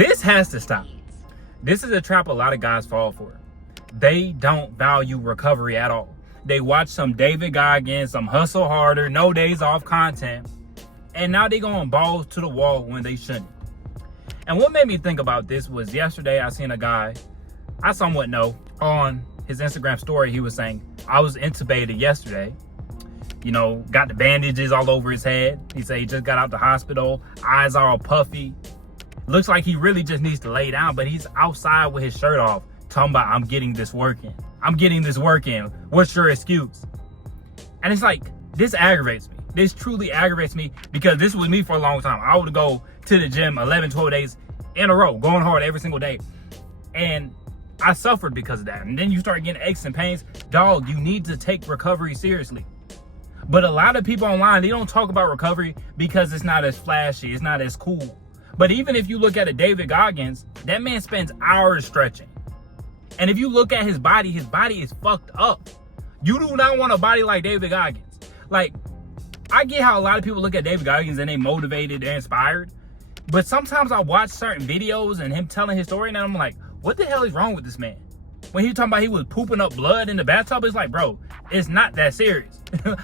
This has to stop. This is a trap a lot of guys fall for. They don't value recovery at all. They watch some David Goggins, some hustle harder, no days off content, and now they going balls to the wall when they shouldn't. And what made me think about this was yesterday I seen a guy I somewhat know on his Instagram story. He was saying, I was intubated yesterday. You know, got the bandages all over his head. He said he just got out the hospital, eyes are all puffy. Looks like he really just needs to lay down, but he's outside with his shirt off, talking about, I'm getting this work in. I'm getting this work in. What's your excuse? And it's like, this aggravates me. This truly aggravates me because this was me for a long time. I would go to the gym 11, 12 days in a row, going hard every single day. And I suffered because of that. And then you start getting aches and pains. Dog, you need to take recovery seriously. But a lot of people online, they don't talk about recovery because it's not as flashy. It's not as cool. But even if you look at a David Goggins, that man spends hours stretching. And if you look at his body is fucked up. You do not want a body like David Goggins. Like, I get how a lot of people look at David Goggins and they motivated, they're inspired. But sometimes I watch certain videos and him telling his story and I'm like, what the hell is wrong with this man? When he talking about he was pooping up blood in the bathtub, it's like, bro, it's not that serious.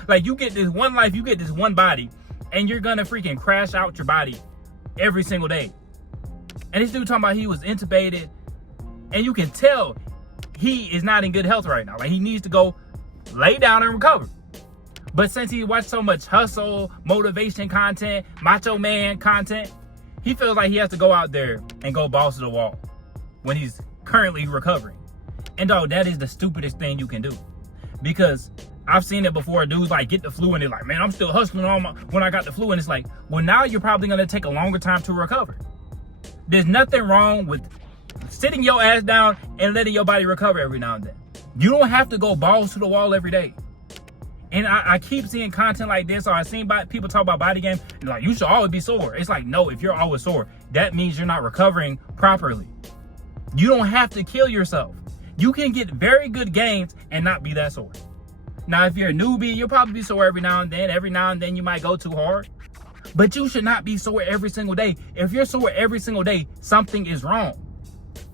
Like, you get this one life, you get this one body, and you're gonna freaking crash out your body every single day. And this dude talking about he was intubated, and you can tell he is not in good health right now. Like, he needs to go lay down and recover. But since he watched so much hustle, motivation content, macho man content, he feels like he has to go out there and go balls to the wall when he's currently recovering. And dog, that is the stupidest thing you can do. Because I've seen it before. Dudes like get the flu and they're like, man, I'm still hustling when I got the flu. And it's like, well, now you're probably going to take a longer time to recover. There's nothing wrong with sitting your ass down and letting your body recover every now and then. You don't have to go balls to the wall every day. And I keep seeing content like this, or I've seen people talk about body game, and like, you should always be sore. It's like, no, if you're always sore, that means you're not recovering properly. You don't have to kill yourself. You can get very good gains and not be that sore. Now, if you're a newbie, you'll probably be sore every now and then. Every now and then you might go too hard. But you should not be sore every single day. If you're sore every single day, something is wrong.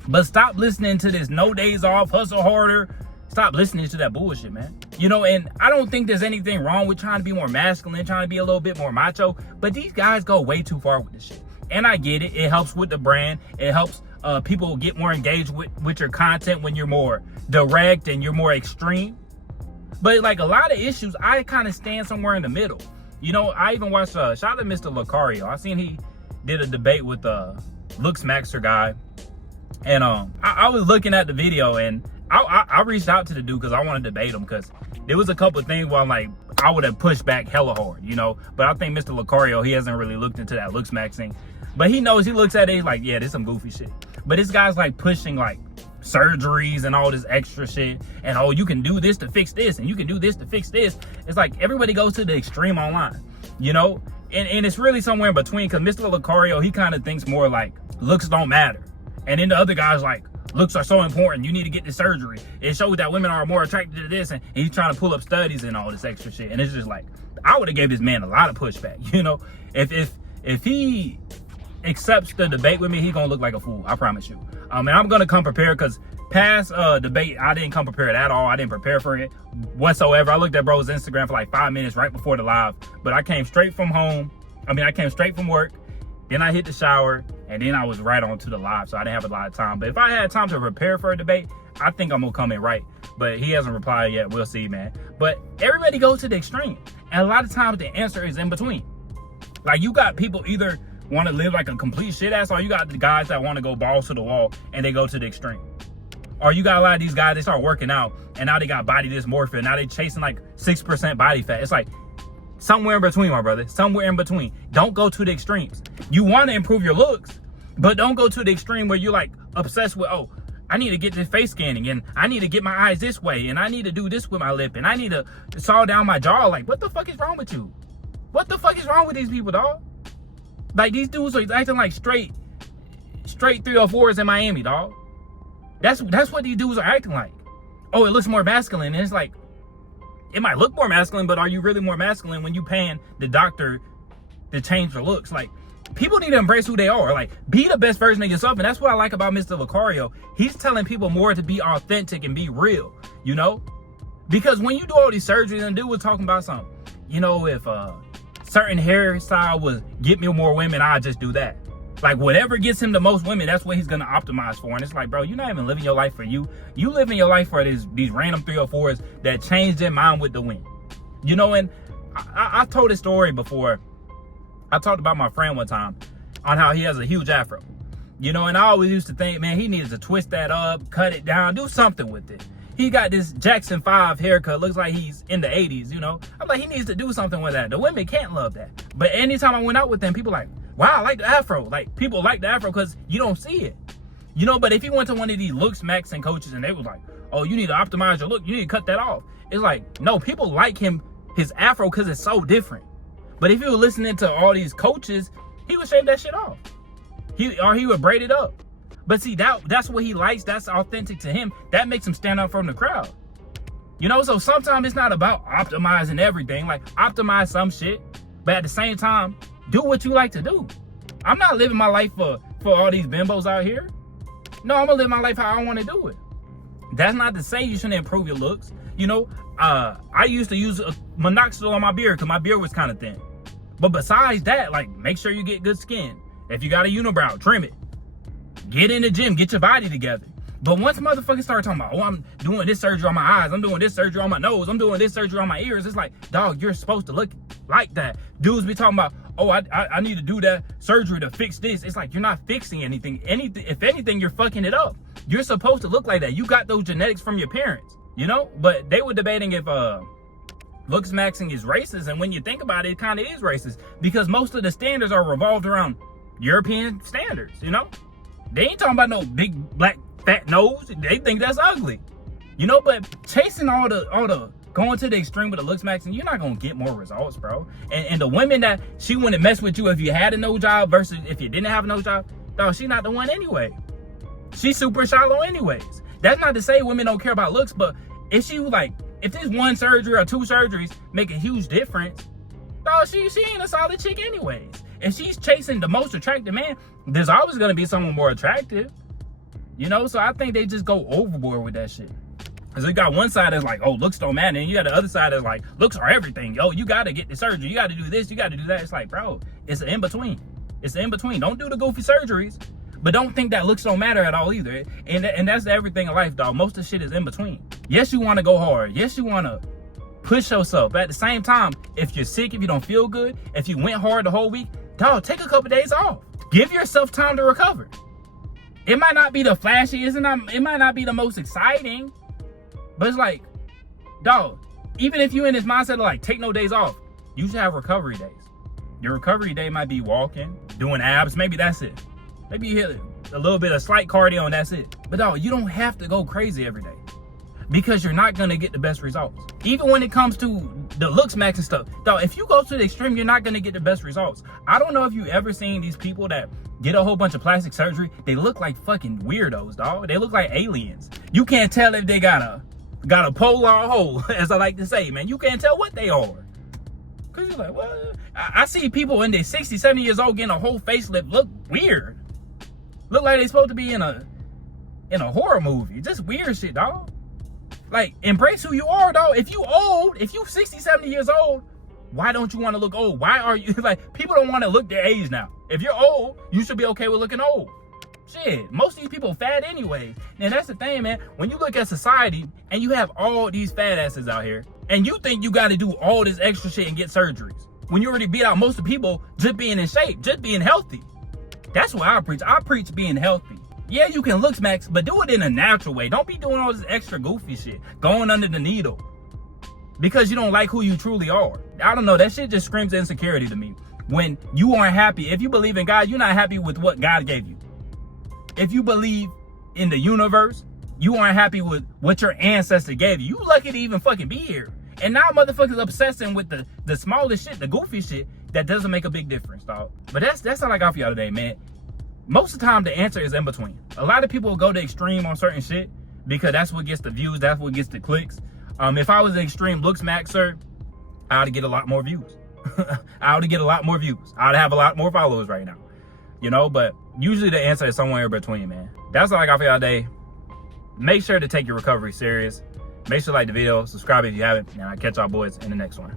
But stop listening to this no days off, hustle harder. Stop listening to that bullshit, man. You know, and I don't think there's anything wrong with trying to be more masculine, trying to be a little bit more macho. But these guys go way too far with this shit. And I get it. It helps with the brand. It helps people get more engaged with your content when you're more direct and you're more extreme. But like a lot of issues, I kind of stand somewhere in the middle. You know, I even watched, shout out to Mr. Lucario. I seen he did a debate with the looksmaxing guy. And I was looking at the video and I reached out to the dude because I want to debate him, because there was a couple of things where I'm like, I would have pushed back hella hard, you know. But I think Mr. Lucario, he hasn't really looked into that looksmaxing. But he knows, he looks at it, he's like, yeah, this some goofy shit. But this guy's like pushing like surgeries and all this extra shit. And oh, you can do this to fix this, and you can do this to fix this. It's like everybody goes to the extreme online, you know. And it's really somewhere in between, because Mr. Lucario, he kind of thinks more like looks don't matter. And then the other guy's like, looks are so important, you need to get this surgery. It shows that women are more attracted to this, and he's trying to pull up studies and all this extra shit. And it's just like, I would have gave this man a lot of pushback, you know. If he accepts the debate with me, he gonna look like a fool, I promise you. And I'm gonna come prepared, because past debate, I didn't come prepared at all. I didn't prepare for it whatsoever. I looked at bro's Instagram for like 5 minutes right before the live, but I came straight from home. I came straight from work. Then I hit the shower, and then I was right on to the live, so I didn't have a lot of time. But if I had time to prepare for a debate, I think I'm gonna come in right. But he hasn't replied yet. We'll see, man. But everybody goes to the extreme, and a lot of times the answer is in between. Like, you got people either want to live like a complete shit ass, or you got the guys that want to go balls to the wall and they go to the extreme. Or you got a lot of these guys, they start working out and now they got body dysmorphia. Now they chasing like 6% body fat. It's like somewhere in between, my brother. Somewhere in between. Don't go to the extremes. You want to improve your looks, but don't go to the extreme where you're like obsessed with, oh, I need to get this face scanning, and I need to get my eyes this way, and I need to do this with my lip, and I need to saw down my jaw. Like, what the fuck is wrong with you? What the fuck is wrong with these people, dog? Like, these dudes are acting like straight 304s in Miami, dog. That's what these dudes are acting like. Oh, it looks more masculine. And it's like, it might look more masculine, but are you really more masculine when you paying the doctor to change your looks? Like, People need to embrace who they are. Like, be the best version of yourself. And that's what I like about Mr. Lucario. He's telling people more to be authentic and be real, you know? Because when you do all these surgeries, and dude was talking about something, you know, if certain hairstyle was get me more women, I'll just do that. Like, whatever gets him the most women, that's what he's gonna optimize for. And it's like, bro, you're not even living your life for you. You living your life for these random 304s that change their mind with the wind. You know, and I told this story before. I talked about my friend one time on how he has a huge afro. You know, and I always used to think, man, he needs to twist that up, cut it down, do something with it. He got this Jackson 5 haircut, looks like he's in the 80s, you know? I'm like, he needs to do something with that. The women can't love that. But anytime I went out with them, people like, wow, I like the afro. Like, people like the afro because you don't see it. You know, but if he went to one of these looksmaxing coaches and they was like, oh, you need to optimize your look, you need to cut that off. It's like, no, people like his afro because it's so different. But if you were listening to all these coaches, he would shave that shit off. He would braid it up. But see, that's what he likes. That's authentic to him. That makes him stand out from the crowd. You know, so sometimes it's not about optimizing everything. Like, optimize some shit, but at the same time, do what you like to do. I'm not living my life for all these bimbos out here. No, I'm gonna live my life how I want to do it. That's not to say you shouldn't improve your looks. You know, I used to use a minoxidil on my beard because my beard was kind of thin. But besides that, like, make sure you get good skin. If you got a unibrow, trim it. Get in the gym, get your body together. But once motherfuckers start talking about, oh, I'm doing this surgery on my eyes, I'm doing this surgery on my nose, I'm doing this surgery on my ears, it's like, dog, you're supposed to look like that. Dudes be talking about, oh, I need to do that surgery to fix this. It's like, you're not fixing anything. If anything, you're fucking it up. You're supposed to look like that. You got those genetics from your parents, you know? But they were debating if looksmaxing is racist, and when you think about it, it kind of is racist because most of the standards are revolved around European standards, you know? They ain't talking about no big black fat nose. They think that's ugly, you know? But chasing all the going to the extreme with the looksmaxing, you're not gonna get more results, bro. And the women that she wouldn't mess with you if you had a nose job versus if you didn't have a nose job, dog, she not the one anyway. She's super shallow anyways. That's not to say women don't care about looks, but if she was like, if this one surgery or two surgeries make a huge difference, dog, she ain't a solid chick anyways. If she's chasing the most attractive man, there's always gonna be someone more attractive. You know, so I think they just go overboard with that shit. Cause you got one side that's like, oh, looks don't matter, and you got the other side that's like, looks are everything. Yo, you gotta get the surgery, you gotta do this, you gotta do that. It's like, bro, it's an in-between. It's an in-between. Don't do the goofy surgeries, but don't think that looks don't matter at all either. And that's everything in life, dog. Most of the shit is in between. Yes, you wanna go hard. Yes, you wanna push yourself. But at the same time, if you're sick, if you don't feel good, if you went hard the whole week, dog, take a couple days off. Give yourself time to recover. It might not be the flashiest, and it might not be the most exciting, but it's like, dog, even if you're in this mindset of like, take no days off, you should have recovery days. Your recovery day might be walking, doing abs, maybe that's it. Maybe you hit a little bit of slight cardio and that's it. But dog, you don't have to go crazy every day because you're not gonna get the best results. Even when it comes to the looksmaxing stuff, dog, if you go to the extreme, you're not gonna get the best results. I don't know if you ever seen these people that get a whole bunch of plastic surgery. They look like fucking weirdos, dog. They look like aliens. You can't tell if they got a pole or a hole, as I like to say, man. You can't tell what they are. Cause you're like, what? I see people in their 60, 70 years old getting a whole facelift look weird. Look like they supposed to be in a horror movie. Just weird shit, dog. Like, embrace who you are, dog. If you old, if you 60, 70 years old, why don't you want to look old? Why are you, like, people don't want to look their age now. If you're old, you should be okay with looking old. Shit, most of these people fat anyway. And that's the thing, man. When you look at society and you have all these fat asses out here, and you think you got to do all this extra shit and get surgeries, when you already beat out most of the people just being in shape, just being healthy. That's what I preach. I preach being healthy. Yeah, you can look max, but do it in a natural way. Don't be doing all this extra goofy shit, going under the needle because you don't like who you truly are. I don't know. That shit just screams insecurity to me. When you aren't happy, if you believe in God, you're not happy with what God gave you. If you believe in the universe, you aren't happy with what your ancestor gave you. You lucky to even fucking be here. And now motherfuckers obsessing with the smallest shit, the goofy shit that doesn't make a big difference, dog. But that's all I got for y'all today, man. Most of the time, the answer is in between. A lot of people go to extreme on certain shit because that's what gets the views, that's what gets the clicks. If I was an extreme looks maxer, I would get a lot more views. I would get a lot more views. I would have a lot more followers right now. you know, but usually the answer is somewhere in between, man. That's all I got for y'all today. Make sure to take your recovery serious. Make sure to like the video, subscribe if you haven't, and I'll catch y'all boys in the next one.